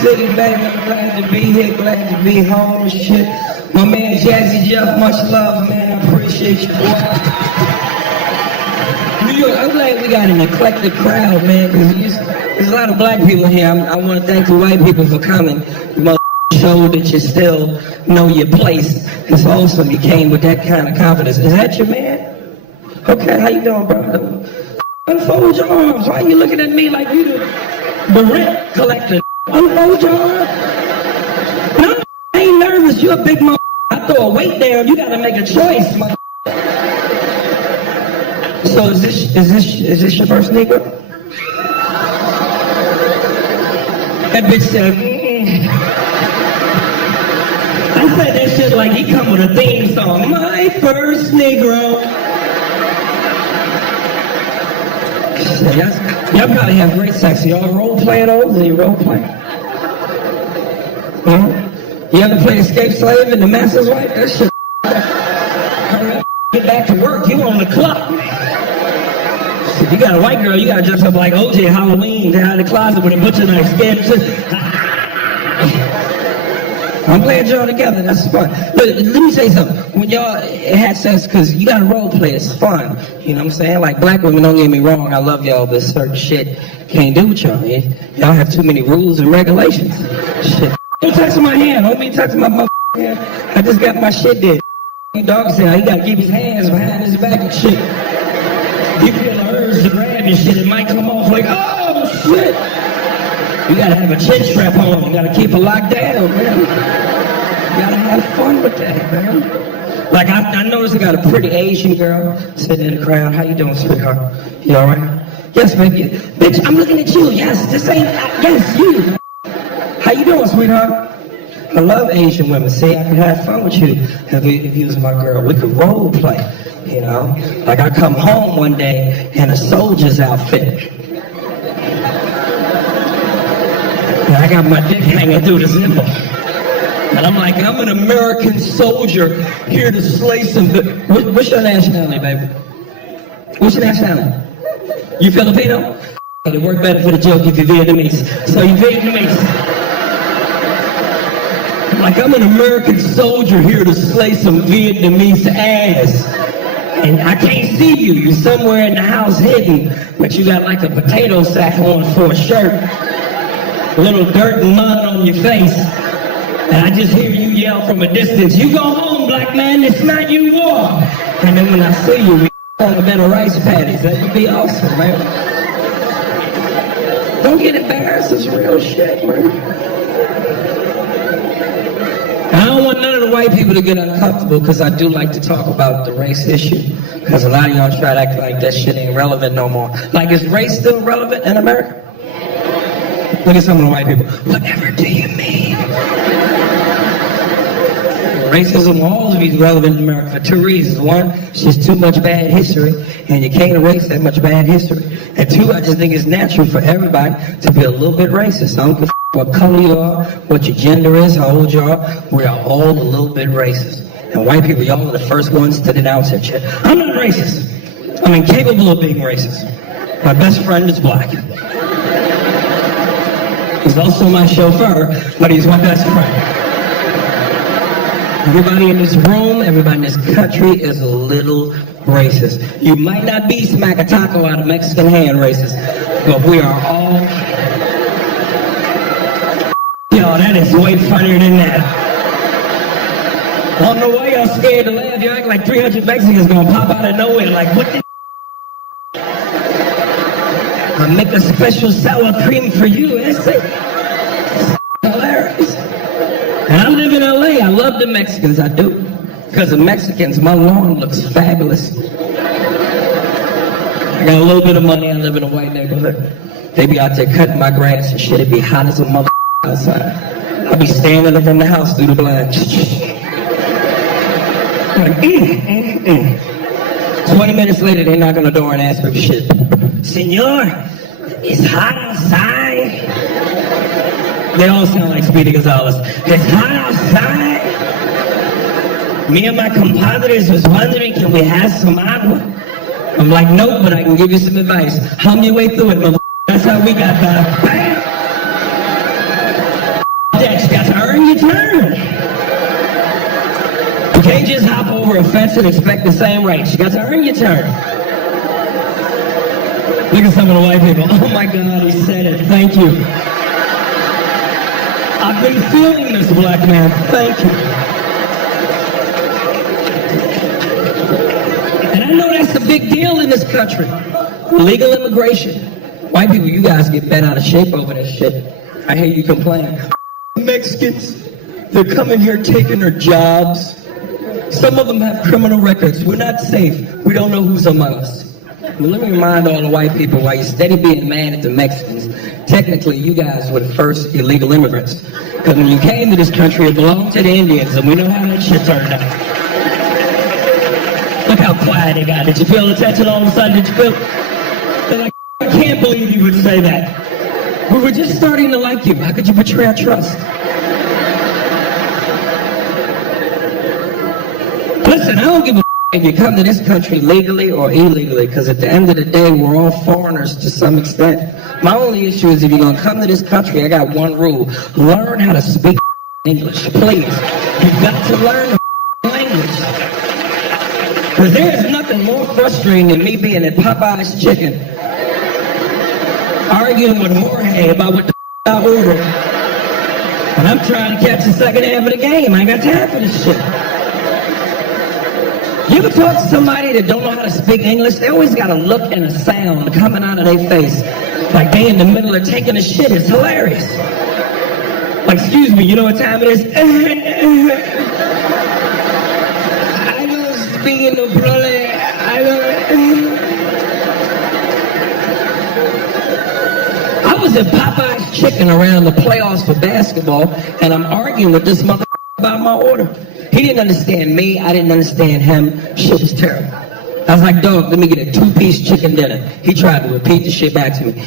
City, baby, I'm glad to be here, glad to be home and shit. My man Jazzy Jeff, much love, man, I appreciate you, boy. New York, I'm glad we got an eclectic crowd, man, because there's a lot of black people here. I want to thank the white people for coming. You show that you still know your place. It's awesome you came with that kind of confidence. Is that your man? Okay, how you doing, bro? Unfold your arms. Why are you looking at me like you the rent collector? Unfold your arms. No, I ain't nervous. You're a big mother. I throw a weight down. You gotta make a choice, mother. So is this your first nigga? That bitch said, I said that shit like he come with a theme song. My first Negro. Y'all probably have great sex. Y'all role play those? Are you role play? You ever play Escape Slave and the Master's Wife? That shit. Hurry up, get back to work. You on the clock. If you got a white girl, you gotta dress up like OJ Halloween, get out of the closet with a butcher knife, scared to. I'm glad y'all together, that's fun. But let me say something. When y'all had sex, because you got to role play, it's fun. You know what I'm saying? Like black women, don't get me wrong, I love y'all, but certain shit can't do with y'all. Y'all have too many rules and regulations. Shit. Don't touch my hand, don't be touching my motherfucking hand. I just got my shit there. You dog said he got to keep his hands behind his back and shit. You feel the urge to grab and shit, it might come off like, oh shit. You gotta have a chin strap on. You gotta keep it locked down, man. You gotta have fun with that, man. Like I noticed I got a pretty Asian girl sitting in the crowd. How you doing, sweetheart? You all right? Yes, baby. Bitch, I'm looking at you. Yes, this ain't. Yes, you. How you doing, sweetheart? I love Asian women. See, I can have fun with you if you was my girl. We could role play, you know. Like I come home one day in a soldier's outfit. I got my dick hanging through the zipper. And I'm like, I'm an American soldier here to slay some... What's your nationality, baby? What's your nationality? You Filipino? It worked better for the joke if you're Vietnamese. So you Vietnamese. I'm like, I'm an American soldier here to slay some Vietnamese ass. And I can't see you. You're somewhere in the house hidden, but you got like a potato sack on for a shirt. A little dirt and mud on your face, and I just hear you yell from a distance, you go home, black man, it's not you war. And then when I see you, we on a bed of rice patties. That would be awesome, man. Don't get embarrassed, it's real shit, man. I don't want none of the white people to get uncomfortable, because I do like to talk about the race issue, because a lot of y'all try to act like that shit ain't relevant no more. Like, is race still relevant in America? Look at some of the white people. Whatever do you mean? Racism will always be relevant in America for two reasons. One, it's just too much bad history, and you can't erase that much bad history. And two, I just think it's natural for everybody to be a little bit racist. I don't give a what color you are, what your gender is, how old you are. We are all a little bit racist. And white people, y'all are the first ones to denounce that shit. I'm not racist. I'm incapable of being racist. My best friend is black. He's also my chauffeur, but he's my best friend. Everybody in this room, everybody in this country is a little racist. You might not be smack a taco out of Mexican hand racist, but we are all... Yo, that is way funnier than that. I don't know why y'all scared to laugh. You act like 300 Mexicans gonna pop out of nowhere like, what the... I make a special sour cream for you. It's hilarious. And I live in LA. I love the Mexicans, I do. Because of Mexicans, my lawn looks fabulous. I got a little bit of money. I live in a white neighborhood. They be out there cutting my grass and shit. It be hot as a mother outside. I be standing up in the house through the blinds. Like, 20 minutes later, they knock on the door and ask for shit. Senor, it's hot outside. They all sound like Speedy Gonzalez. It's hot outside. Me and my compadres was wondering, can we have some agua? I'm like, nope, but I can give you some advice. Hum your way through it, mother. That's how we got by. Bam! You got to earn your turn. You can't just hop over a fence and expect the same rights. You got to earn your turn. Look at some of the white people. Oh my God, he said it. Thank you. I've been feeling this, black man. Thank you. And I know that's a big deal in this country. Legal immigration. White people, you guys get bent out of shape over this shit. I hear you complain. Mexicans, they're coming here taking their jobs. Some of them have criminal records. We're not safe. We don't know who's among us. But let me remind all the white people, while you're steady being mad at the Mexicans, technically you guys were the first illegal immigrants. Because when you came to this country, it belonged to the Indians, and we know how that shit turned out. Look how quiet they got. Did you feel the tension all of a sudden? Did you feel? They're like, I can't believe you would say that. We were just starting to like you. How could you betray our trust? Listen, I don't give a if you come to this country legally or illegally, because at the end of the day, we're all foreigners to some extent. My only issue is if you're going to come to this country, I got one rule. Learn how to speak English, please. You've got to learn the language. Because there's nothing more frustrating than me being at Popeye's Chicken, arguing with Jorge about what the I ordered. And I'm trying to catch the second half of the game. I ain't got time for this shit. You ever talk to somebody that don't know how to speak English? They always got a look and a sound coming out of their face. Like they in the middle of taking a shit. It's hilarious. Like, excuse me, you know what time it is? I don't speak no problem. I was at Popeye's Chicken around the playoffs for basketball, and I'm arguing with this motherfucker about my order. He didn't understand me. I didn't understand him. Shit was terrible. I was like, dog, let me get a 2-piece chicken dinner. He tried to repeat the shit back to me.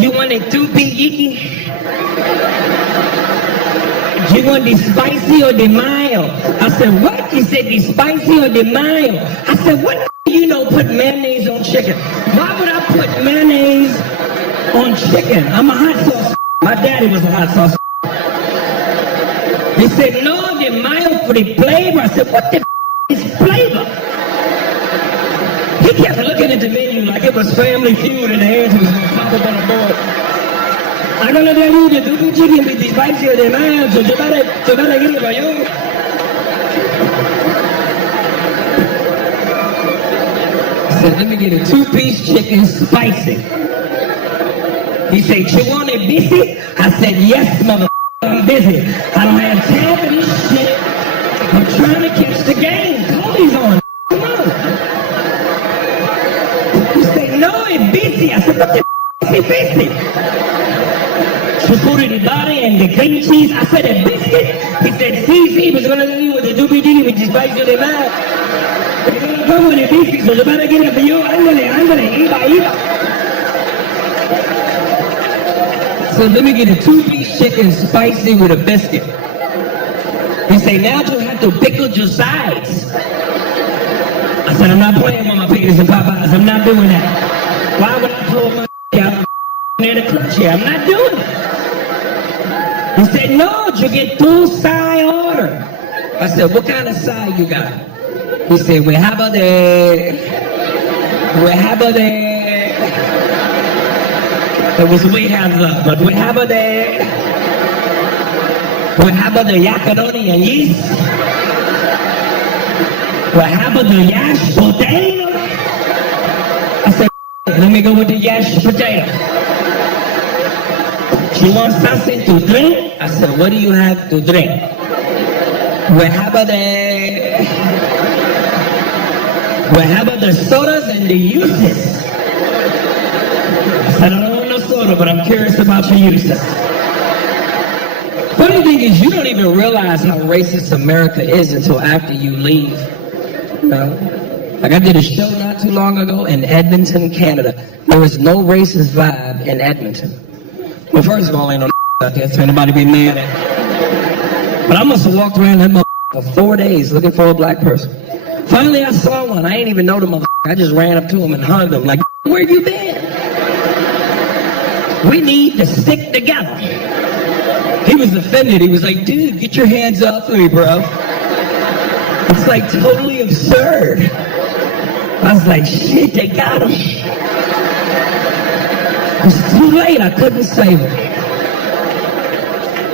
You want a 2-piece yiki? You want the spicy or the mild? I said, what? He said, the spicy or the mild? I said, what the you know put mayonnaise on chicken? Why would I put mayonnaise on chicken? I'm a hot sauce. My daddy was a hot sauce. He said, no, the mild for the flavor. I said, what the is flavor? He kept looking at the menu like it was Family Feud and the hands was pop up on the board. I'm gonna tell you the two chicken with the spicy or the mild, so you better get it for you. I said, let me get a 2-piece chicken spicy. He said, you want it busy? I said, yes, mother. I'm busy. I don't have time for this shit. I'm trying to catch the game. Cody's on. Come on. He said, no, it's busy. I said, what the is it busy? She put the body and the cream cheese. I said, a biscuit? He said, see, was going to leave with the doobie-dee, which is spicy to the mouth. They're going to come with the biscuit, so you better get it for you. I'm going to eat. So let me get a 2-piece chicken spicy with a biscuit. He said, now you'll have to pickle your sides. I said, I'm not playing with my pickles and Popeyes. I'm not doing that. Why would I pull my out near the crunch here? I'm not doing it. He said, no, you get 2 side order. I said, what kind of side you got? He said, we have a It was we have but we have the yakaroni and yeast. We have the yash potato. I said, let me go with the mashed potato. She wants something to drink. I said, what do you have to drink? We have the sodas and the uses. I said, I don't want no soda, but I'm curious about your uses. Funny thing is, you don't even realize how racist America is until after you leave. You know? Like I did a show not too long ago in Edmonton, Canada. There was no racist vibe in Edmonton. Well, first of all, ain't no out there, so anybody be mad at. But I must have walked around that for 4 days looking for a black person. Finally, I saw one. I ain't even know the motherfucker. I just ran up to him and hugged him like, where you been? We need to stick together. He was offended. He was like, dude, get your hands off of me, bro. It's like totally absurd. I was like, shit, they got him. It was too late. I couldn't save him.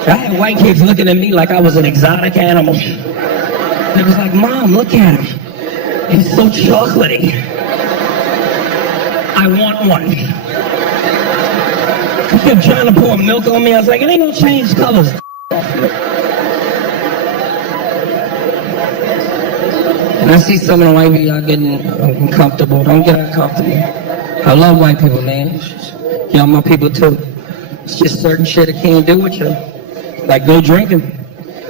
I had white kids looking at me like I was an exotic animal. They was like, Mom, look at him. He's so chocolatey. I want one. He kept trying to pour milk on me. I was like, it ain't gonna change colors. And I see some of the white people, y'all getting uncomfortable. Don't get uncomfortable. I love white people, man. Y'all my people too. It's just certain shit I can't do with you. Like go drinking.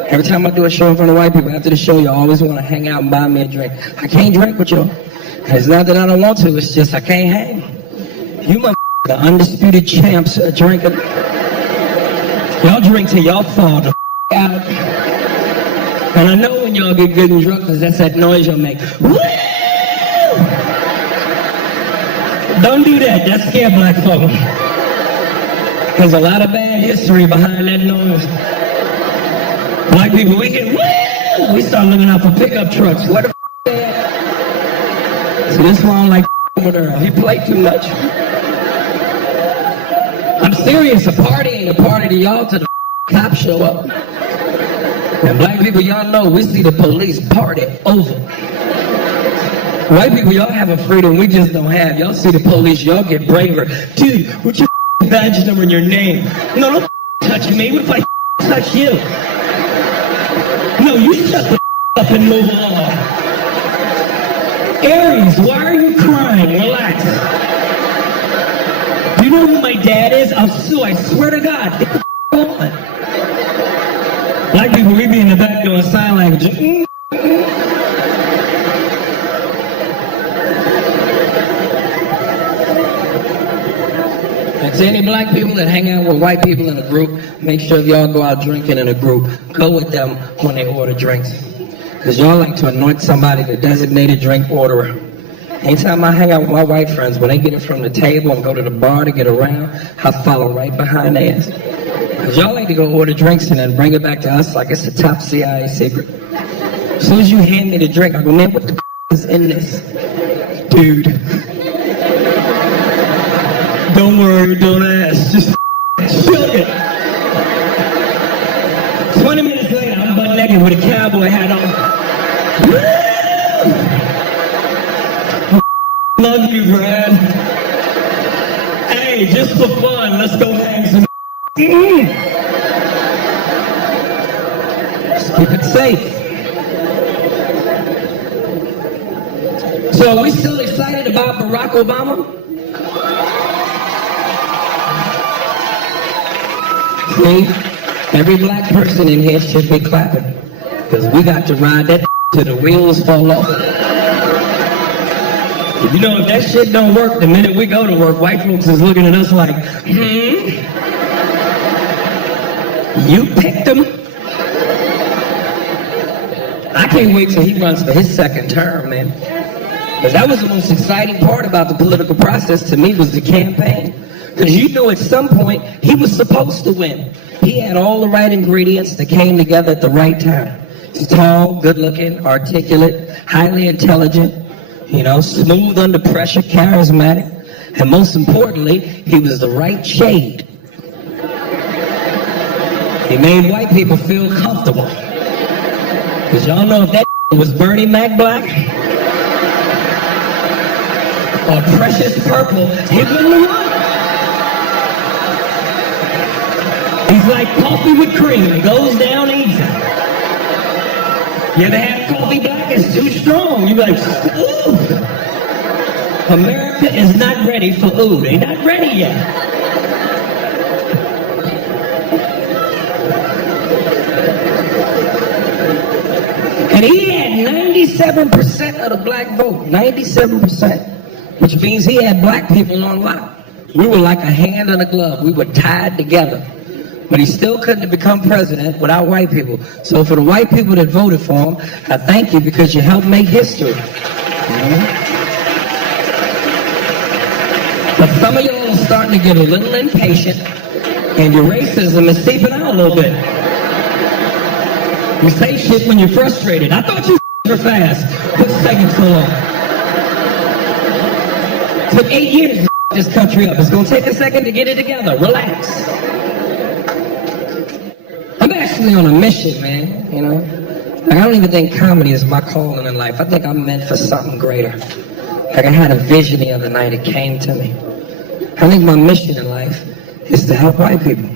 Every time I do a show in front of white people, after the show, you always want to hang out and buy me a drink. I can't drink with y'all. It's not that I don't want to, it's just I can't hang. You the undisputed champs are drinking. Y'all drink till y'all fall the out. And I know when y'all get good and drunk, because that's that noise y'all make. Woo! Don't do that, that scare black folk. There's a lot of bad history behind that noise. Black people, we get woo! We start looking out for pickup trucks. What the f*** that? So this one like with Earl. He played too much. I'm serious, a party ain't a party to y'all till the cops show up. And black people, y'all know, we see the police party over. White people, y'all have a freedom we just don't have. Y'all see the police, y'all get braver. Dude, what's your badge number and your name? No, don't touch me. What if I touch you? No, you shut the up and move along. Aries, why are you crying? Relax. Do you know who my dad is? I'll sue, I swear to God. Get the on. Black people, we be in the back doing sign language. And to any black people that hang out with white people in a group, make sure if y'all go out drinking in a group, go with them when they order drinks. Because y'all like to anoint somebody the designated drink orderer. Anytime I hang out with my white friends, when they get it from the table and go to the bar to get around, I follow right behind theirs. Because y'all like to go order drinks and then bring it back to us like it's a top CIA secret. As soon as you hand me the drink, I go, man, what the is in this? Dude. Don't worry, don't ask. Just shook it. 20 minutes later, I'm butt naked with a cowboy hat on. Woo! Love you, Brad. Hey, just for fun, let's go hang some. Just keep it safe. So are we still excited about Barack Obama? See, every black person in here should be clapping. Because we got to ride that till the wheels fall off. You know, if that shit don't work, the minute we go to work, white folks is looking at us like, you picked him. I can't wait till he runs for his second term, man. Because that was the most exciting part about the political process to me was the campaign. Because you knew at some point he was supposed to win. He had all the right ingredients that came together at the right time. He's tall, good-looking, articulate, highly intelligent, you know, smooth under pressure, charismatic, and most importantly, he was the right shade. He made white people feel comfortable. Because y'all know if that was Bernie Mac black, or precious purple, he wouldn't have won. He's like coffee with cream. It goes down easy. You ever had coffee black? It's too strong. You be like, ooh. America is not ready for ooh. They're not ready yet. And he had 97% of the black vote. 97%. Which means he had black people on lock. We were like a hand and a glove. We were tied together. But he still couldn't have become president without white people. So for the white people that voted for him, I thank you because you helped make history. But some of y'all are starting to get a little impatient, and your racism is seeping out a little bit. You say shit when you're frustrated. I thought you were fast. What's taking so long? Took 8 years to this country up. It's going to take a second to get it together. Relax. I'm actually on a mission, man, you know. Like, I don't even think comedy is my calling in life. I think I'm meant for something greater. Like, I had a vision the other night. It came to me. I think my mission in life is to help white people.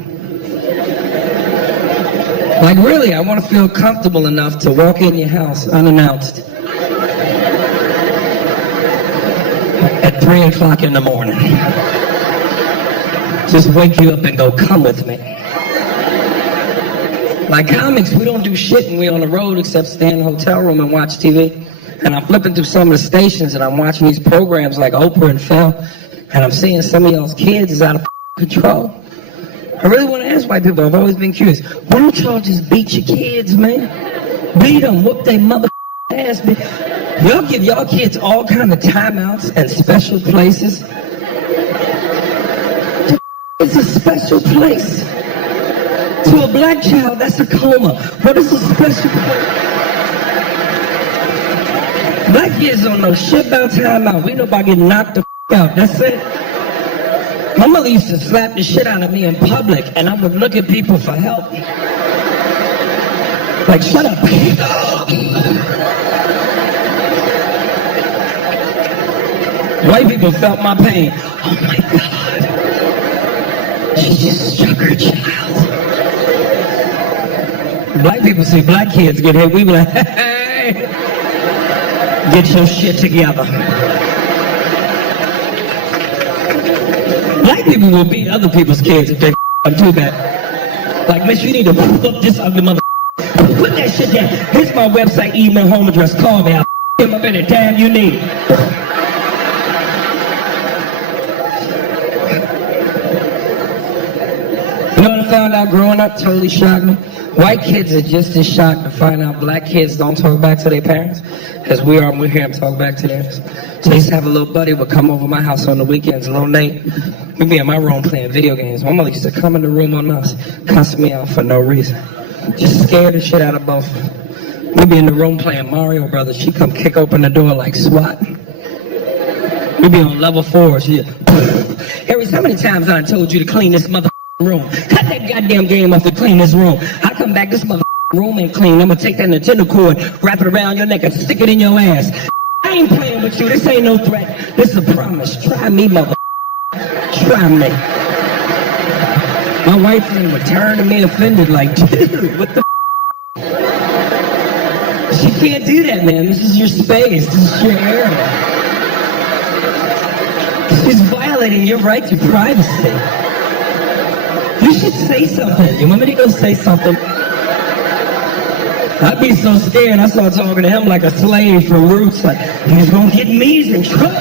Like, really, I want to feel comfortable enough to walk in your house unannounced at 3 o'clock in the morning. Just wake you up and go, come with me. Like comics, we don't do shit when we're on the road except stay in a hotel room and watch TV. And I'm flipping through some of the stations and I'm watching these programs like Oprah and Phil, and I'm seeing some of y'all's kids is out of control. I really want to ask white people, I've always been curious, why don't y'all just beat your kids, man? Beat them, whoop they mother ass, man. Y'all give y'all kids all kind of timeouts and special places. It's a special place. To a black child, that's a coma. What is a special place? Black kids don't know shit about timeout. We know about getting knocked the out. That's it. My mother used to slap the shit out of me in public, and I would look at people for help. Like, shut up. White people felt my pain. Oh my God. She just struck her child. Black people see black kids get hit, we be like, hey, get your shit together. Black people will beat other people's kids if they too bad. Like, miss, you need to fuck this ugly mother. Put that shit down. Here's my website, email, home address, call me. I'll him up any time you need. You know what I found out growing up? Totally shocked me. White kids are just as shocked to find out black kids don't talk back to their parents as we are when we hear them talk back to theirs. So I used to have a little buddy would come over my house on the weekends, little Nate. We'd be in my room playing video games. My mother used to come in the room on us, cuss me out for no reason. Just scared the shit out of both. We'd be in the room playing Mario Brothers. She'd come kick open the door like SWAT. We'd be on level 4. Aries, how many times I told you to clean this mother room? Cut that goddamn game off and clean this room. I come back, this mother room ain't clean. I'm gonna take that Nintendo cord, wrap it around your neck, and stick it in your ass. I ain't playing with you. This ain't no threat. This is a promise. Try me, mother. Try me. My wife would turn to me offended like, dude, what the She can't do that, man. This is your space. This is your area. She's violating your right to privacy. You should say something. You want me to go say something? I'd be so scared. I started talking to him like a slave from Roots. Like, he's gonna get me in trouble.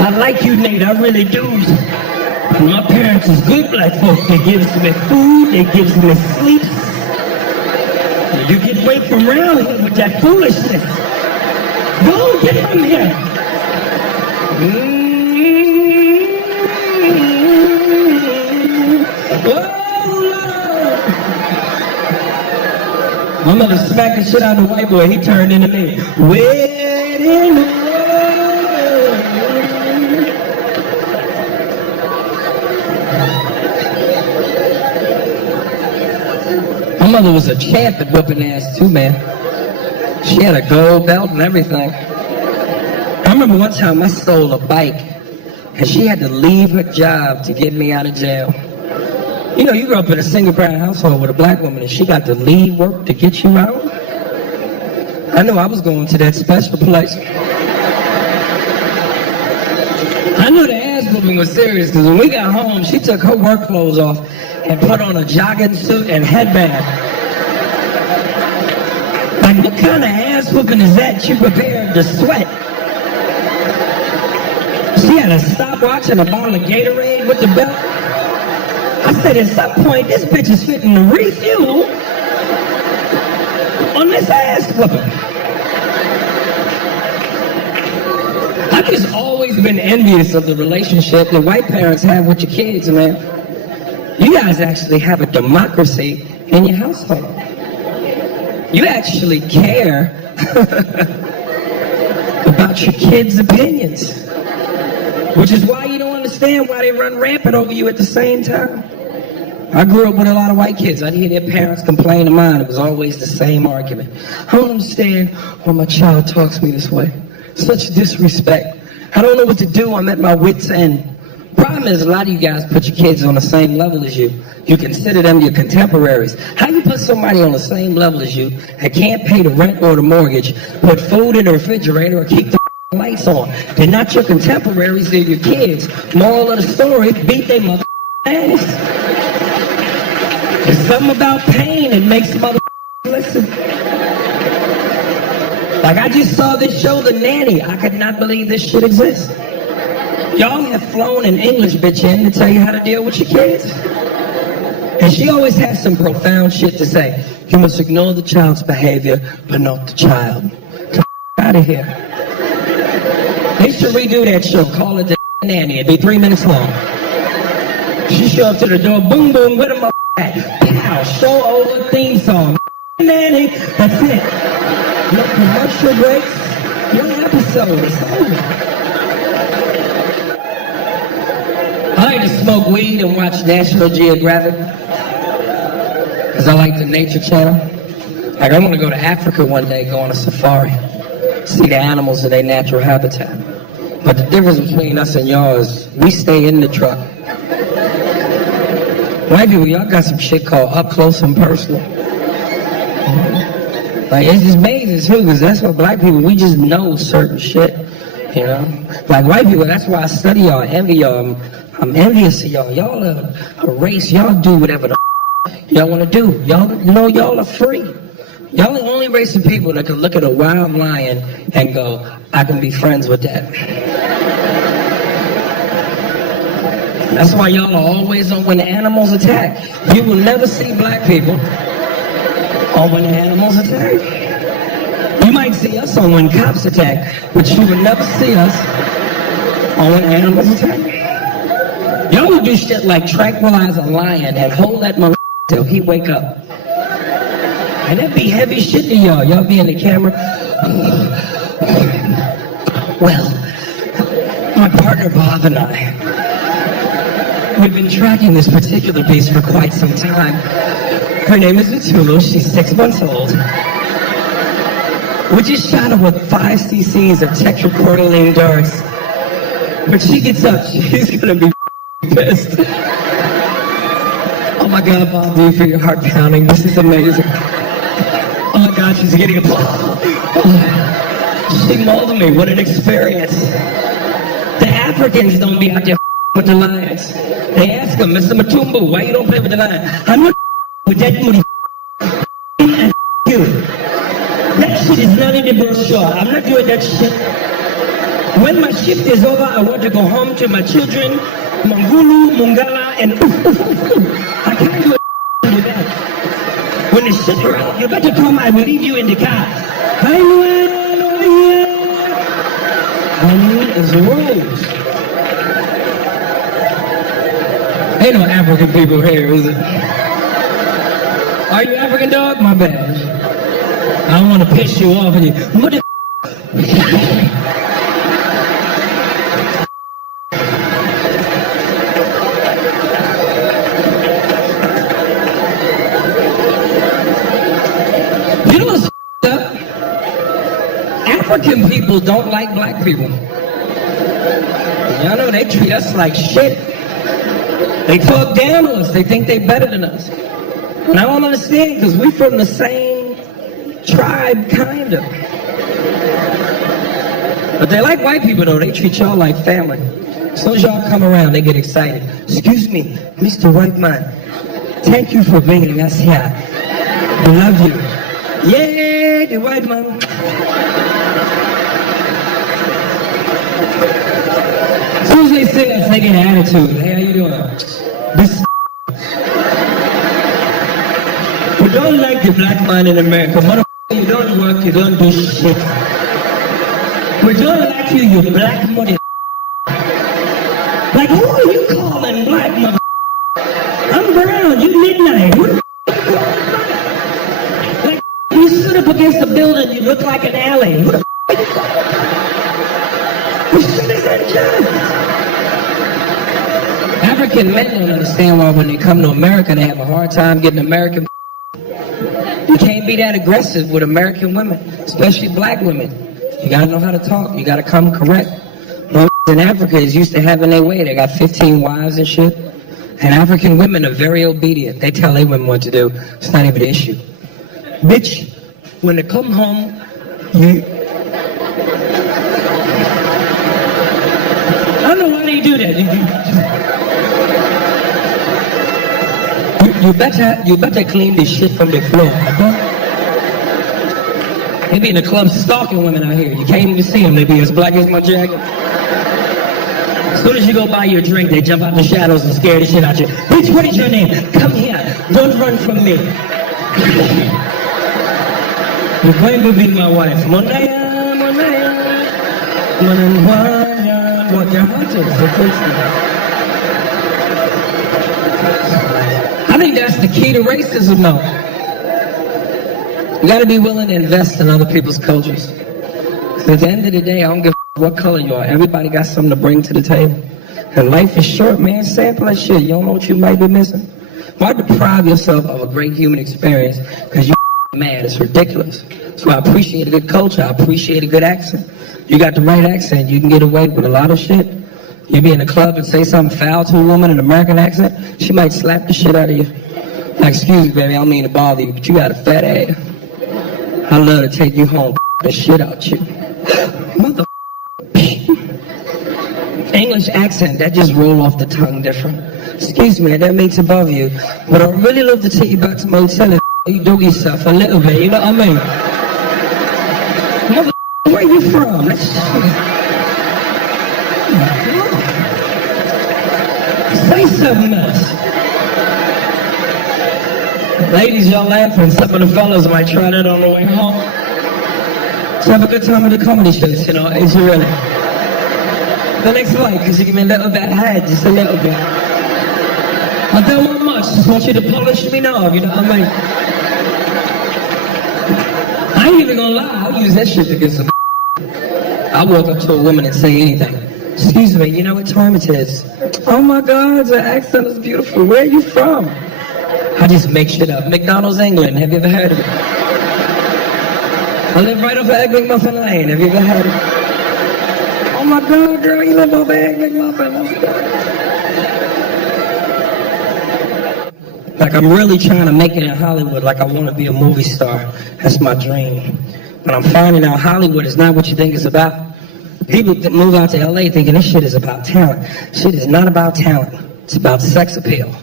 I like you, Nate. I really do. My parents is good black folks. They gives me food. They gives me sleep. You get away from around here with that foolishness. Go get from here. My mother smacked the shit out of the white boy. He turned into me. Waiting. My mother was a champ at whooping ass too, man. She had a gold belt and everything. I remember one time I stole a bike, and she had to leave her job to get me out of jail. You know, you grew up in a single parent household with a black woman, and she got to leave work to get you out. I knew I was going to that special place. I knew the ass whooping was serious, because when we got home, she took her work clothes off and put on a jogging suit and headband. Like, what kind of ass whooping is that? She prepared to sweat. She had a stopwatch and a bottle of Gatorade with the belt. I said, at some point, this bitch is fitting to refuel on this ass whooping. I've just always been envious of the relationship that white parents have with your kids, man. You guys actually have a democracy in your household. You actually care about your kids' opinions, which is why you don't understand why they run rampant over you at the same time. I grew up with a lot of white kids. I'd hear their parents complain to mine. It was always the same argument. I don't understand why my child talks to me this way. Such disrespect. I don't know what to do. I'm at my wit's end. Problem is, a lot of you guys put your kids on the same level as you. You consider them your contemporaries. How you put somebody on the same level as you that can't pay the rent or the mortgage, put food in the refrigerator, or keep the lights on? They're not your contemporaries, they're your kids. Moral of the story, beat their mother ass. There's something about pain that makes mother listen. Like, I just saw this show, The Nanny. I could not believe this shit exists. Y'all have flown an English bitch in to tell you how to deal with your kids. And she always has some profound shit to say. You must ignore the child's behavior, but not the child. Get out of here. They should redo that show. Call it The Nanny. It'd be 3 minutes long. She show up to the door, boom, boom, with a mother at. Pow, show over theme song. Nanny, that's it. No commercial breaks. One episode. It's over. I like to smoke weed and watch National Geographic because I like the Nature Channel. Like, I want to go to Africa one day, go on a safari, see the animals in their natural habitat. But the difference between us and y'all is we stay in the truck. White people, y'all got some shit called up close and personal. Like, it's just amazing too, because that's what black people, we just know certain shit, you know? Like, white people, that's why I study y'all, envy y'all. I'm envious of y'all. Y'all are a race. Y'all do whatever the y'all want to do. Y'all know y'all are free. Y'all the only race of people that can look at a wild lion and go, I can be friends with that. That's why y'all are always on when the animals attack. You will never see black people on when the animals attack. You might see us on when cops attack, but you will never see us on when animals attack. Y'all would do shit like tranquilize a lion and hold that motherfucker till he wake up. And that'd be heavy shit to y'all. Y'all be in the camera. Well, my partner Bob and I, we've been tracking this particular beast for quite some time. Her name is Zulu. She's 6 months old. We just shot her with 5 cc's of tetracordyline darts. When she gets up, she's gonna be pissed. Oh my God, Bob, do you feel your heart pounding? This is amazing. Oh my God, she's getting applause. She molded me. What an experience. The Africans don't be out there with the lions. They ask them, Mr. Matumbu, why you don't play with the lion? I'm not with that and you. That shit is not in the brochure. I'm not doing that shit. When my shift is over, I want to go home to my children, Mangulu, Mungala, and I can't do it with that. When the shit are out, you better come, I will leave you in the car. Is rose. Ain't no African people here, is it? Are you African, dog? My bad. I don't want to piss you off. And you, what the You know what's up? African people don't like black people. Y'all know they treat us like shit. They talk down on us. They think they better than us. And I don't understand, because we from the same tribe, kind of. But they like white people, though. They treat y'all like family. As soon as y'all come around, they get excited. Excuse me, Mr. White Man. Thank you for bringing us here. We love you. Yay, the white man. As soon as they say that, they get an attitude. Hey, how you doing? This. We don't like the black man in America. Motherfucker, you don't work, you don't do shit. We don't like you, you black mother. Like, who are you calling black mother? I'm brown, you midnight. Who the like, you sit up against a building, you look like an alley. Who the you shit is unjust. African men don't understand why when they come to America, they have a hard time getting American. You can't be that aggressive with American women, especially black women. You gotta know how to talk. You gotta come correct. In Africa is used to having their way. They got 15 wives and shit. And African women are very obedient. They tell their women what to do. It's not even an issue. Bitch, when they come home, you... I don't know why they do that. You better clean this shit from the floor. They be in the club stalking women out here. You can't even see them. They be as black as my jacket. As soon as you go buy your drink, they jump out the shadows and scare the shit out you. Bitch, what is your name? Come here. Don't run from me. You're going to be my wife. Monaya, Monaya. Monaya. What your heart is. I think that's the key to racism, though. You gotta be willing to invest in other people's cultures. At the end of the day, I don't give a what color you are. Everybody got something to bring to the table. And life is short, man. Sample that shit. You don't know what you might be missing. Why deprive yourself of a great human experience because you're mad? It's ridiculous. So I appreciate a good culture. I appreciate a good accent. You got the right accent, you can get away with a lot of shit. You be in a club and say something foul to a woman in an American accent, she might slap the shit out of you. Like, excuse me, baby, I don't mean to bother you, but you got a fat ass. I love to take you home, the shit out you. Mother. English accent, that just roll off the tongue different. Excuse me, that makes it bother you. But I really love to take you back to my hotel and you do yourself a little bit, you know what I mean? Mother, where you from? Say something else. Ladies, y'all laughing. Some of the fellas might try that on the way home. So have a good time at the comedy shows, you know, it's really. The next flight, because you give me a little bit ahead, just a little bit. I don't want much, just want you to polish me now, you know what I mean? I ain't even gonna lie, I'll use that shit to get some. I'll walk up to a woman and say anything. Excuse me, you know what time it is? Oh my God, the accent is beautiful. Where are you from? I just make shit up. McDonald's, England. Have you ever heard of it? I live right off of Egg McMuffin Lane. Have you ever heard of it? Oh my God, girl, you live over Egg McMuffin. Like, I'm really trying to make it in Hollywood. Like, I want to be a movie star. That's my dream. But I'm finding out Hollywood is not what you think it's about. People move out to LA thinking this shit is about talent. Shit is not about talent. It's about sex appeal.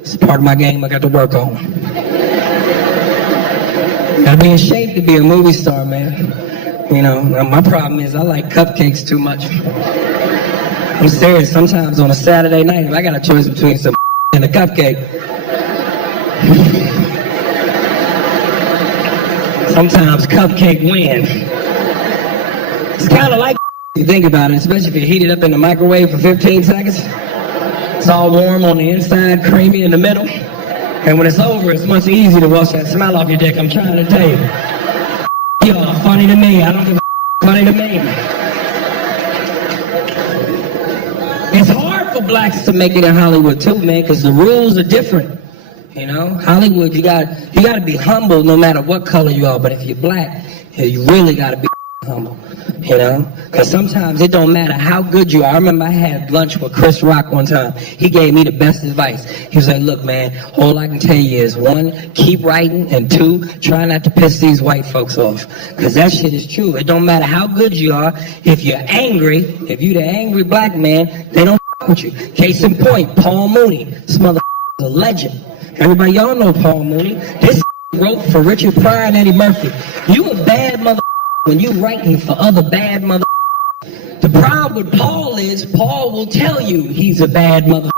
It's part of my game I got to work on. Gotta be in shape to be a movie star, man. You know, my problem is I like cupcakes too much. I'm serious. Sometimes on a Saturday night, if I got a choice between some and a cupcake, sometimes cupcake win. It's kind of like you think about it, especially if you heat it up in the microwave for 15 seconds. It's all warm on the inside, creamy in the middle. And when it's over, it's much easier to wash that smell off your dick. I'm trying to tell you. Y'all funny to me. I don't give a funny to me. It's hard for blacks to make it in Hollywood too, man, because the rules are different. You know, Hollywood, you gotta be humble no matter what color you are. But if you're black, you really gotta be humble. You know, because sometimes it don't matter how good you are. I remember I had lunch with Chris Rock one time. He gave me the best advice. He was like, look, man, all I can tell you is, one, keep writing, and two, try not to piss these white folks off. Because that shit is true. It don't matter how good you are. If you're angry, if you're the angry black man, they don't f*** with you. Case in point, Paul Mooney. This motherfucker is a legend. Everybody, y'all know Paul Mooney. This wrote for Richard Pryor and Eddie Murphy. You a bad motherfucker when you writing for other bad mother. The problem with Paul is, Paul will tell you he's a bad mother.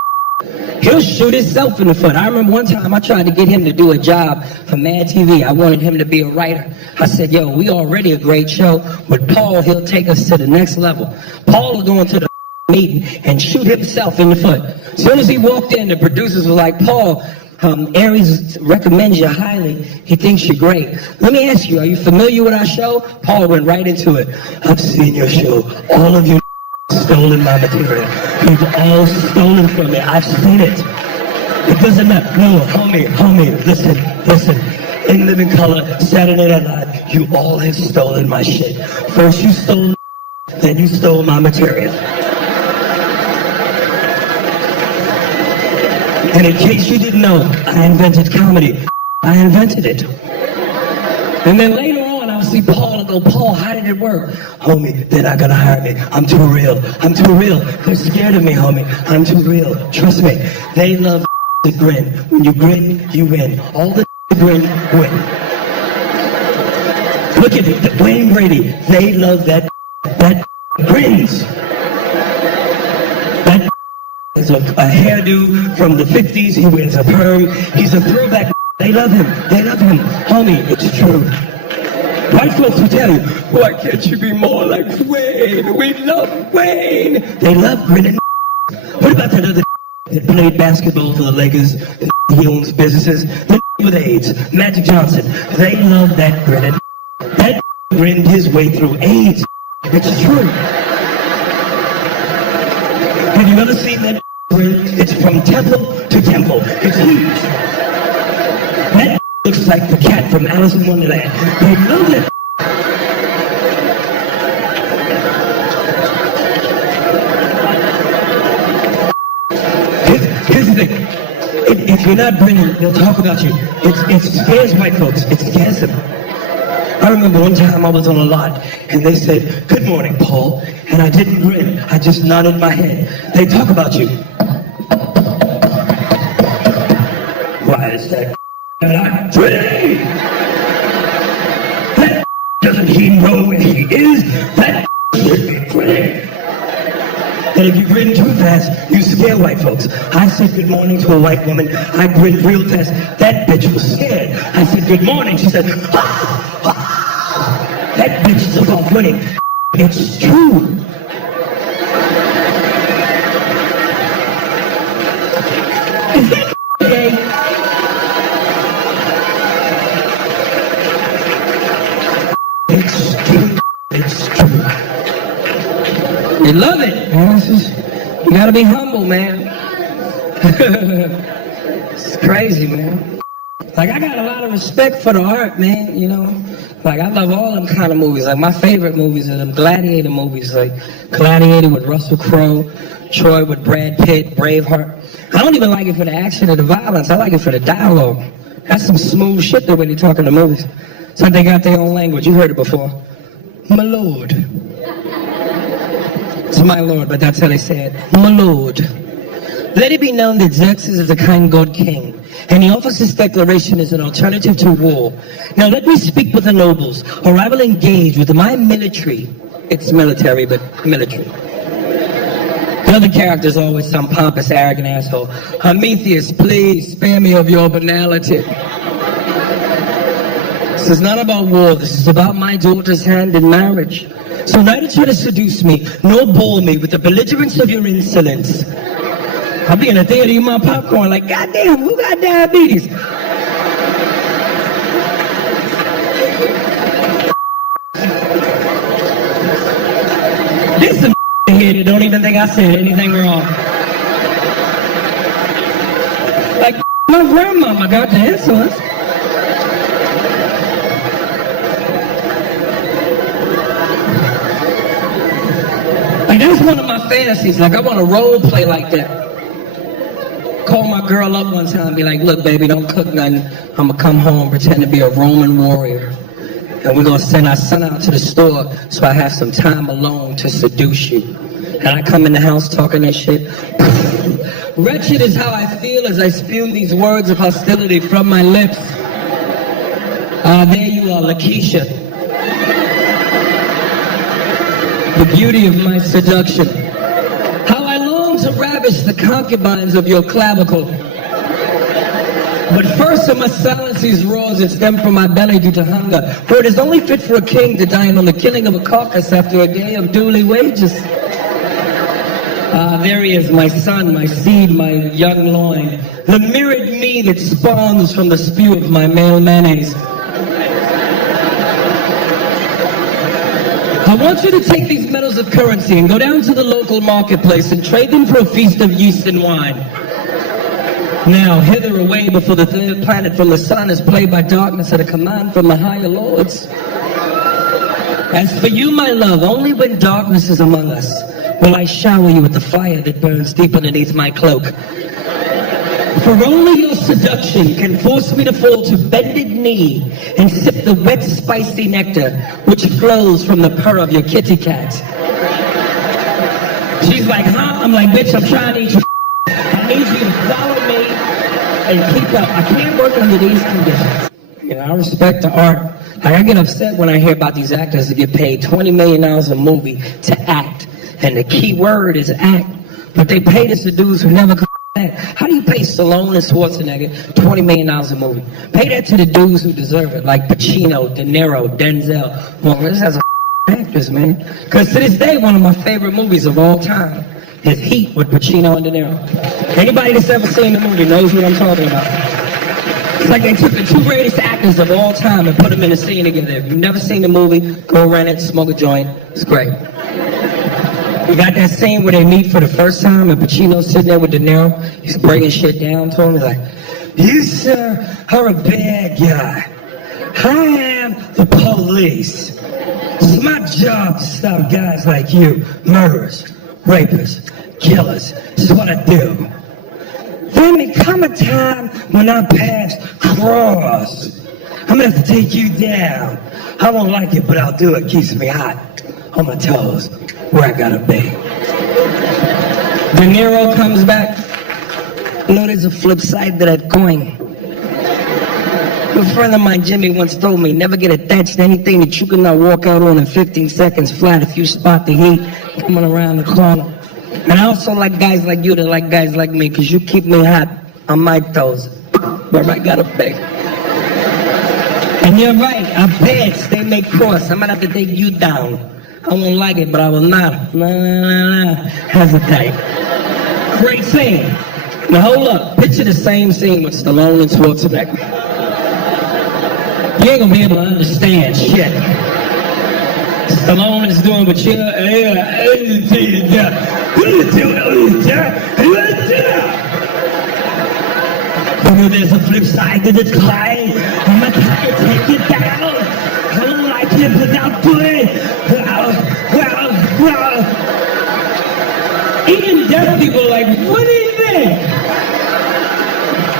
He'll shoot himself in the foot. I remember one time I tried to get him to do a job for Mad TV. I wanted him to be a writer. I said, yo, we already a great show. With Paul, he'll take us to the next level. Paul will go into the meeting and shoot himself in the foot. As soon as he walked in, the producers were like, Paul, Aries recommends you highly. He thinks you're great. Let me ask you, are you familiar with our show? Paul went right into it. I've seen your show. All of you stolen my material. You've all stolen from me. I've seen it. It doesn't matter. No, homie, listen. In Living Color, Saturday Night Live, you all have stolen my shit. First you stole, then you stole my material. And in case you didn't know, I invented comedy. I invented it. And then later on, I'll see Paul and go, Paul, how did it work? Homie, they're not gonna hire me. I'm too real. They're scared of me, homie. I'm too real. Trust me. They love to grin. When you grin, you win. All the grin, win. Look at it, Wayne Brady. They love that grins. It's a hairdo from the 50s. He wears a perm. He's a throwback. They love him. Homie, it's true. White folks will tell you, why can't you be more like Wayne? We love Wayne. They love grinning. What about that other that played basketball for the Lakers? He owns businesses. The with AIDS, Magic Johnson. They love that grinning. That grinned his way through AIDS. It's true. Have you ever seen that? It's from temple to temple. It's huge. That looks like the cat from Alice in Wonderland. They love it. Here's the thing. If you're not grinning, they'll talk about you. It scares white folks. It scares them. I remember one time I was on a lot, and they said, good morning, Paul. And I didn't grin. I just nodded my head. They talk about you. Why is that not grinning? That doesn't he know where he is? That should be grinning. And if you grin too fast, you scare white folks. I said good morning to a white woman. I grinned real fast. That bitch was scared. I said good morning. She said, ah, ah. That bitch took off running. It's true. It's true. They love it, man. You gotta be humble, man. It's crazy, man. Like, I got a lot of respect for the art, man, you know? Like, I love all them kind of movies. Like, my favorite movies are them gladiator movies, like Gladiator with Russell Crowe, Troy with Brad Pitt, Braveheart. I don't even like it for the action or the violence. I like it for the dialogue. That's some smooth shit the way they talk in the movies. So they got their own language. You heard it before. My lord. It's my lord, but that's how they say it. My lord. Let it be known that Xerxes is a kind god king, and he offers this declaration as an alternative to war. Now let me speak with the nobles, or I will engage with my military. It's military, but military. The other character is always some pompous, arrogant asshole. Prometheus, please spare me of your banality. This is not about war. This is about my daughter's hand in marriage. So neither try to seduce me, nor bore me with the belligerence of your insolence. I'll be in the theater eating my popcorn like, goddamn, who got diabetes? There's some here that don't even think I said anything wrong. Like, my grandmama got the insolence. that's one of my fantasies. Like, I want to role play like that. Call my girl up one time and be like, look, baby, don't cook nothing. I'm going to come home, pretend to be a Roman warrior. And we're going to send our son out to the store so I have some time alone to seduce you. And I come in the house talking that shit. Wretched is how I feel as I spew these words of hostility from my lips. There you are, Lakeisha. The beauty of my seduction. How I long to ravish the concubines of your clavicle. But first I must silence these roars that stem from my belly due to hunger. For it is only fit for a king to dine on the killing of a carcass after a day of duly wages. There he is, my son, my seed, my young loin. The mirrored me that spawns from the spew of my male mayonnaise. I want you to take these metals of currency and go down to the local marketplace and trade them for a feast of yeast and wine. Now, hither away before the third planet from the sun is played by darkness at a command from the higher lords. As for you, my love, only when darkness is among us will I shower you with the fire that burns deep underneath my cloak. For only your seduction can force me to fall to bended knee and sip the wet, spicy nectar which flows from the purr of your kitty cat. She's like, huh? I'm like, bitch, I'm trying to eat your I need you to follow me and keep up. I can't work under these conditions. You know, I respect the art. I get upset when I hear about these actors that get paid $20 million a movie to act. And the key word is act. But they pay this to dudes who never come back. How do you pay Stallone and Schwarzenegger $20 million a movie? Pay that to the dudes who deserve it, like Pacino, De Niro, Denzel. Well, this has a actors, man. Because to this day, one of my favorite movies of all time is Heat with Pacino and De Niro. Anybody that's ever seen the movie knows what I'm talking about. It's like they took the two greatest actors of all time and put them in a scene together. If you've never seen the movie, go rent it, smoke a joint. It's great. You got that scene where they meet for the first time and Pacino's sitting there with De Niro. He's breaking shit down to him. He's like, you, sir, are a bad guy. I am the police. It's my job to stop guys like you, murderers, rapists, killers. This is what I do. Then there come a time when I pass cross. I'm gonna have to take you down. I won't like it, but I'll do it. Keeps me hot on my toes where I gotta be. De Niro comes back. You know, there's a flip side to that coin. A friend of mine, Jimmy, once told me, never get attached to anything that you cannot walk out on in 15 seconds flat if you spot the heat coming around the corner. And I also like guys like you that like guys like me, because you keep me hot on my toes where I gotta be. And you're right, our paths, they may cross. I'm gonna have to take you down. I won't like it, but I will not hesitate. Great scene. Now hold up, picture the same scene with Stallone and Schwarzenegger. You ain't gonna be able to understand shit. Stallone is doing what you there's a flip side to this climb. I'm gonna try to take it down. I don't like it, but I'll do it. Even deaf people are like, what do you think?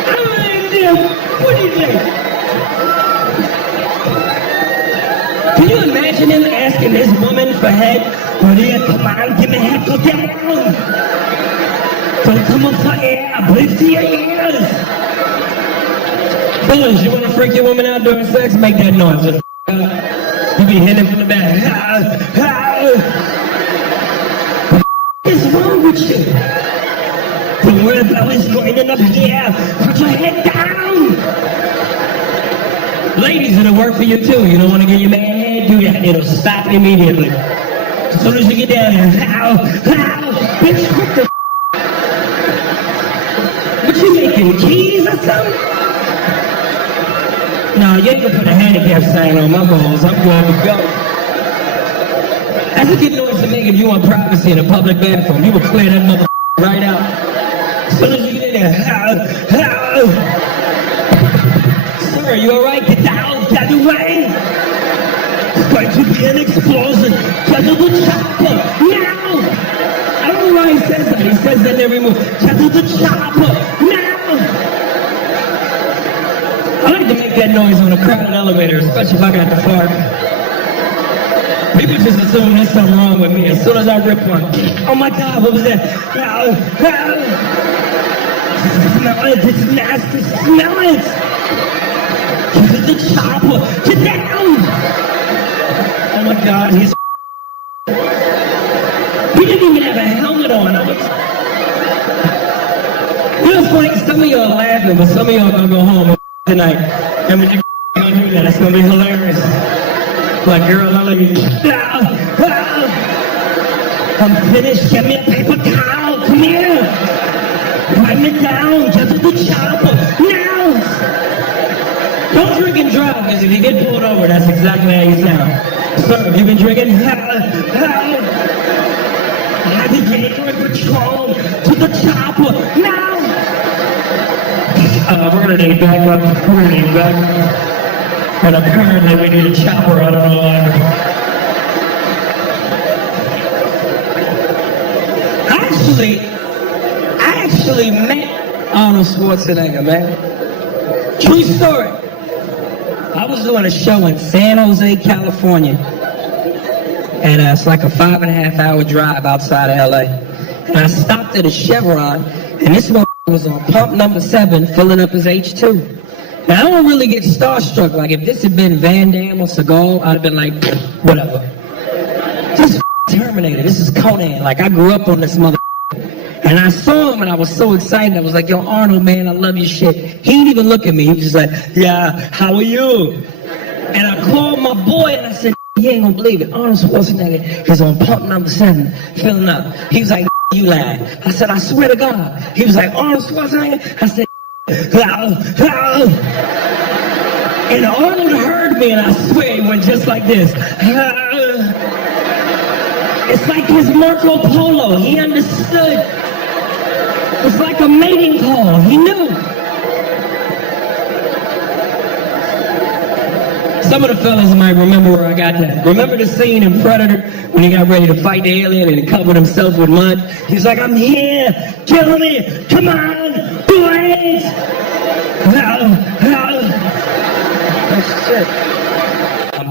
I'm deaf. What do you think? Can you imagine him asking this woman for head? Oh yeah, come on, give me head, go down. Don't come up for air, breathe to your ears. Fellas, you want to freak your woman out during sex? Make that noise. You be hitting from the back. What is wrong with you? Don't worry about what's going up here. Put your head down. Ladies, it'll work for you too. You don't want to get your man head? Do that. It'll stop immediately. As soon as you get down there. Bitch, what the What you making, keys or something? No, you ain't gonna put a handicap sign on my balls. I'm going to go. That's a good noise to make if you want privacy in a public bathroom. You would clear that mother right out. As soon as you get in there, sir, you alright? Get down, get away. It's going to be an explosion. Get to the chopper, now. me why he says that. He says that in every move. Get to the chopper now. I like to make that noise on a crowded elevator, especially if I got to fart. People just assume there's something wrong with me as soon as I rip one. Oh my God, what was that? Smell it, it's nasty, smell it! Get the chopper, get down! Oh my God, he didn't even have a helmet on. You know, it's funny, some of y'all are laughing, but some of y'all are gonna go home tonight. And when you're gonna do that, it's gonna be hilarious. Like, girl, I love you. I'm finished. Get me a paper towel. Come here. Wipe me down. Get to the chopper. Now. Don't drink and drive, because if you get pulled over, that's exactly how you sound. Sir, have you been drinking? I've been taking patrol to the chopper. Now. We're going to need backup. And apparently we need a chopper, I don't know why. I actually met Arnold Schwarzenegger, man. True story. I was doing a show in San Jose, California. And it's like a 5.5 hour drive outside of LA. And I stopped at a Chevron, and this one was on pump number 7, filling up his H2. Now, I don't really get starstruck. Like, if this had been Van Damme or Seagal, I'd have been like, whatever. This is Terminator. This is Conan. Like, I grew up on this mother. And I saw him, and I was so excited. I was like, yo, Arnold, man, I love your shit. He didn't even look at me. He was just like, yeah, how are you? And I called my boy, and I said, you ain't gonna believe it. Arnold Schwarzenegger is on pump number 7, filling up. He was like, you lying. I said, I swear to God. He was like, Arnold Schwarzenegger? I said, and Arnold heard me, and I swear he went just like this. It's like his Marco Polo. He understood. It's like a mating call. He knew. Some of the fellas might remember where I got that. Remember the scene in Predator when he got ready to fight the alien and he covered himself with mud? He's like, I'm here. Kill me. Come on. Do it. That's shit.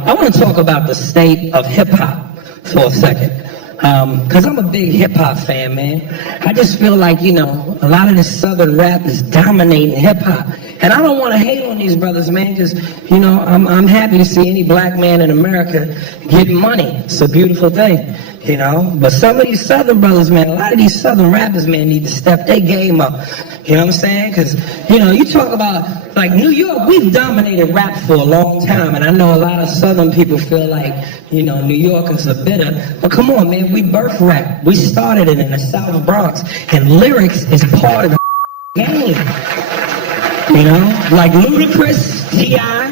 I want to talk about the state of hip-hop for a second. Because I'm a big hip-hop fan, man. I just feel like, you know, a lot of this southern rap is dominating hip-hop. And I don't want to hate on these brothers, man, because, you know, I'm happy to see any black man in America getting money. It's a beautiful thing, you know. But some of these southern brothers, man, a lot of these southern rappers, man, need to step their game up. You know what I'm saying? Because, you know, you talk about, like, New York, we've dominated rap for a long time. And I know a lot of southern people feel like, you know, New Yorkers are bitter. But come on, man, we birthed rap. We started it in the South Bronx. And lyrics is part of the game. You know, like Ludacris, T.I.,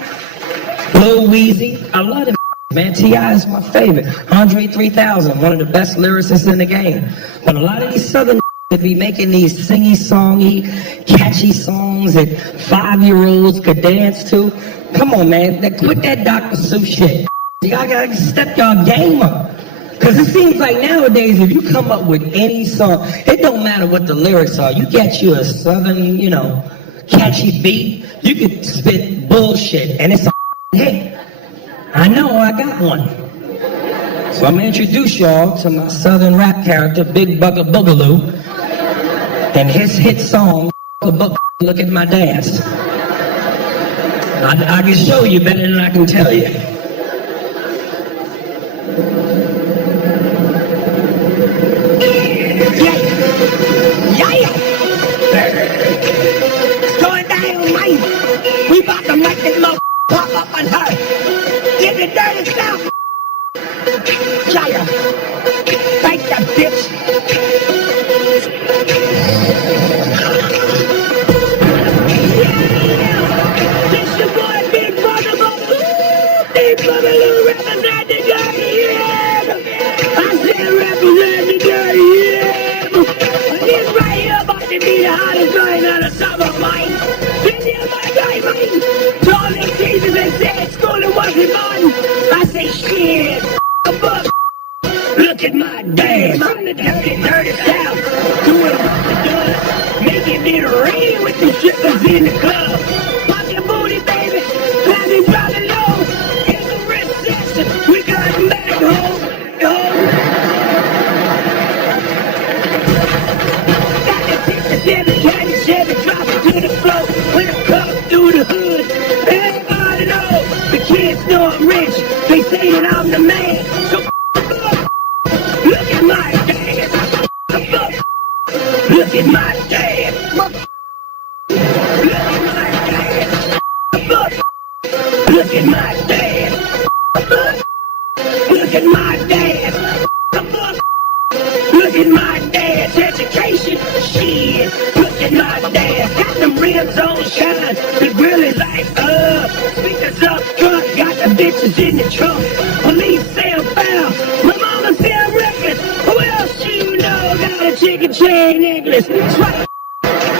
Lil Weezy. I love them, man. T.I. is my favorite. Andre 3000, one of the best lyricists in the game. But a lot of these southern that be making these singy-songy, catchy songs that 5-year-olds could dance to. Come on, man. Quit that Dr. Seuss shit. Y'all gotta step y'all game up. Because it seems like nowadays, if you come up with any song, it don't matter what the lyrics are. You get you a southern, you know, catchy beat, you could spit bullshit, and it's a hit. I know, I got one. So I'm gonna introduce y'all to my southern rap character, Big Bugger Boogaloo, and his hit song, Look at My Dance. I can show you better than I can tell you. We about to make this mother pop up on her. Get the dirty stuff. Jaya. Thank that bitch. Yeah. This your boy, Big Brother Boogaloo. Big Boogaloo represent the dirty, yeah. I said represent the dirty, yeah. And this right here about to be the hottest joint of the summer, mate. Told me Jesus and said school wasn't fun. I say shit, look at at my dad. From the dirty, dirty south to a the dust. Making it rain with the strippers in the club. Pop your booty, baby. Let me drop it low. In the recession, we got him back home. Got the 57 candy Chevy dropping to the floor. When I come through the hood, everybody know. The kids know I'm rich. They say that I'm the man. So look at my dad. Look at my dad. Look at my dad. Look at my dad. Look at my dad. Look at my dad's education. Shit. Look at my dad. Got them rims on shine. The grill is like speakers up front. Got the bitches in the trunk. Police say I'm foul. My mama say I'm reckless. Who else you know got a chicken chain necklace? That's right.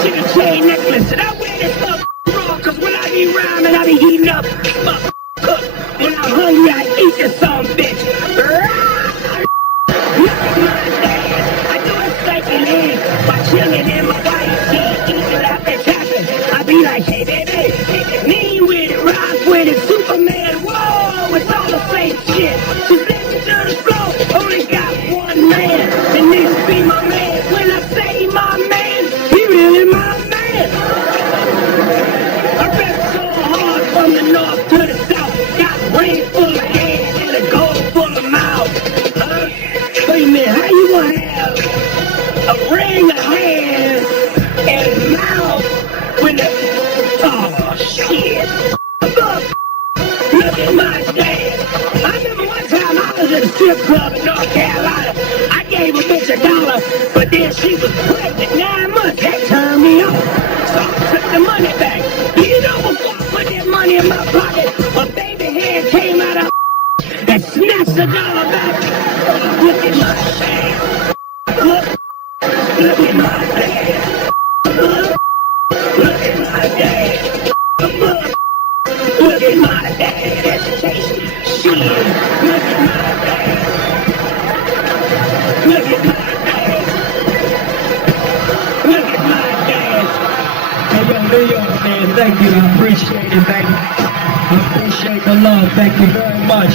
Chicken chain necklace. And I wear this stuff wrong. Cause when I be rhyming, I be heating up. Cook. When I'm hungry, I eat this some bitch. Look at my dad. I do a second hand by chilling in my white tee, eating up and tapping. I be like, hey baby, me with it, rock with it, Superman, whoa, it's all the same shit. Just listen to the flow, only got one man, and this be my man. When I say my man, he really my man. I rap so hard from the north to the south, got rain full of hands and a gold full of mouth. Wait a minute, how you gonna have a ring of hands and a mouth when the... Oh, shit. Look at my dad. I remember one time I was at a strip club in North Carolina. I gave a bitch $1, but then she was pregnant 9 months. That turned me on. So I took the money back. You know, before I put that money in my pocket, a baby head came out of and snatched $1 back. Look at my dad. Look at my dad. Look at my dad. Look at my dad. Education. Shit. Look at my dad. Look at my dad. Look at my dad. Hey, yo, New York, man, thank you. I appreciate it, baby. I appreciate the love. Thank you very much.